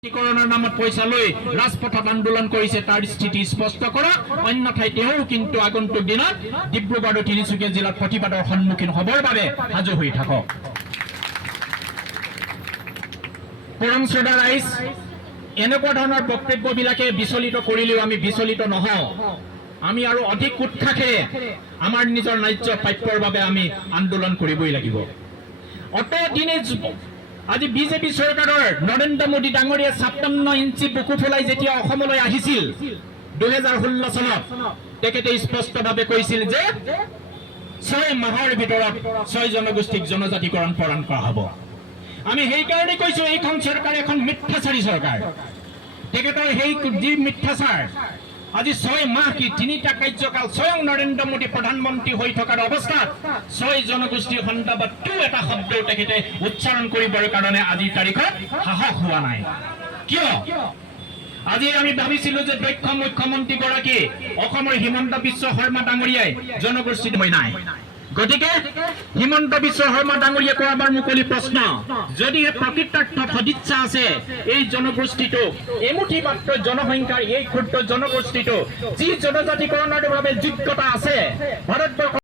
কৰোনাৰ নামত পয়সা লৈ ৰাজপথত আন্দোলন কৰেছে তাৰ স্থিতি স্পষ্ট কৰা অন্যথায় তেও কিন্তু আগন্তুক দিনত ডিব্ৰুগড় ও তিনিচুকীয়া জেলাত প্ৰতিবাদৰ সন্মুখীন হবৰ বাবে সাজু হৈ থাকক। পৰম শ্ৰদ্ধা ৰাইজ, এনেকুৱা ধৰণৰ বক্তব্যবিলাকে বিচলিত কৰিলেও আমি বিচলিত নহওঁ। আমি আৰু অধিক উৎসাহে আমাৰ নিজৰ ন্যায্য প্ৰাপ্যৰ বাবে আমি আন্দোলন কৰিবই লাগিব। অত দিনে আজি বিজেপি চৰকাৰৰ নৰেন্দ্ৰ মোদী ডাঙৰীয়া ৫৬ ইঞ্চি বুকু ফুলাই যেতিয়া অসমলৈ আহিছিল ২০১৬ চনত, তেখেতে স্পষ্টভাৱে কৈছিল যে ৬ মাহৰ ভিতৰত ৬ জনগোষ্ঠীক জনজাতিকৰণ প্ৰদান কৰা হ'ব। আমি সেইকাৰণে কৈছো এইখন চৰকাৰ এখন মিথ্যাচাৰী চৰকাৰ। তেখেতৰ সেই যি মিথ্যাচাৰ, আজি ৬ মাহ কি ৩টা কাৰ্যকাল স্বয়ং নৰেন্দ্ৰ মোদী প্ৰধানমন্ত্ৰী হৈ থকাৰ অৱস্থাত ৬ জনগোষ্ঠীৰ সন্দৰ্ভত এটা শব্দ তেখেতে উচ্চাৰণ কৰিবৰ কাৰণে আজিৰ তাৰিখত সাহস হোৱা নাই। কিয়? আজি আমি ভাবিছিলো যে দক্ষ মুখ্যমন্ত্ৰী গৰাকী অসমৰ হিমন্ত বিশ্ব শৰ্মা ডাঙৰীয়াই জনগোষ্ঠীত মই নাই। গতিকে হিমন্ত বিশ্ব শৰ্মা ডাঙৰীয়া কোৱাৰ মুকলি প্ৰশ্ন, যদি প্ৰকৃতাৰ্থত সদিচ্ছা আছে এই জনগোষ্ঠীটো এমুঠি মাত্ৰ জনসংখ্যাৰ এই ক্ষুদ্ৰ জনগোষ্ঠীটো যি জনজাতিকৰণৰ বাবে যোগ্যতা আছে ভাৰতবৰ্ষ